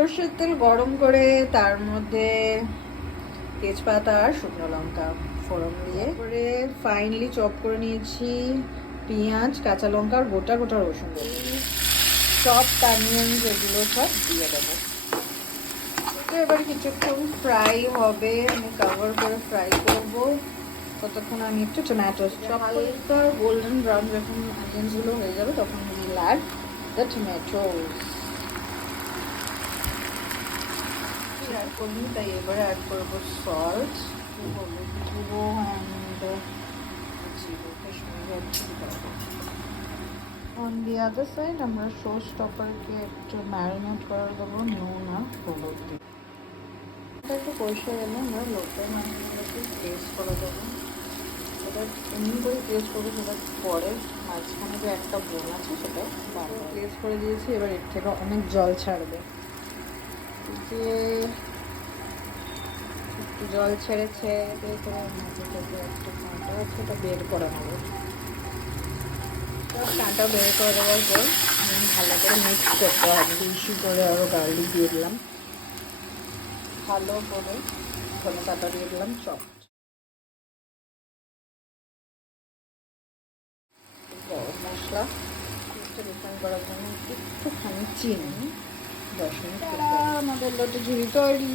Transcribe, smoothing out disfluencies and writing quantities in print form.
সর্ষের তেল গরম করে তার মধ্যে তেজপাতা আর শুকনো লঙ্কা ফোড়ন দিয়ে করে ফাইনালি চপ করে নিয়েছি পেঁয়াজ, কাঁচা লঙ্কা আর গোটা গোটা রসুন দিয়ে চপ অনিয়ন যেগুলো সব দিয়ে দেবো। তো এবার কিছুক্ষণ ফ্রাই হবে, আমি কভার করে ফ্রাই করব। ততক্ষণ আমি একটু টমেটো চপ হালকা গোল্ডেন ব্রাউন যখন অনিয়নসগুলো হয়ে যাবে তখন will add the tomatoes. Add করিনি তাই এবারে অ্যাড করবো সল্ট, হলুদ গুঁড়ো and on the other side আমরা শো স্টপারকে একটু ম্যারিনেট করে দেবো নুন আর হলুদ দিয়ে। একটু পরিষ্কার এলে আমরা লোকাল মাছগুলোকে পেস্ট করে দেবো। সেটা এমনি করে পেস্ট করবো, সেটা পরে মাঝখানে যে একটা বোন আছে সেটা বারবার পেস্ট করে দিয়েছি। এবার এর থেকে অনেক জল ছাড়বে, যে একটু জল ছেড়েছে এরপরে মাঝে থেকে একটু কাঁটা আছে ওটা বের করে নেবো। কাঁটা বের করে দেওয়ার পর ভালো করে মিক্স করতে হবে। বেশি করে আরও গার্লিক দিয়ে দিলাম, ভালো করে ধনে পাতা দিয়ে দিলাম, চপ গরম মশলা রিফাইন করার জন্য একটুখানি চিনি 10 মিনিট। আমাদের লটে ঝুড়ি তৈরি।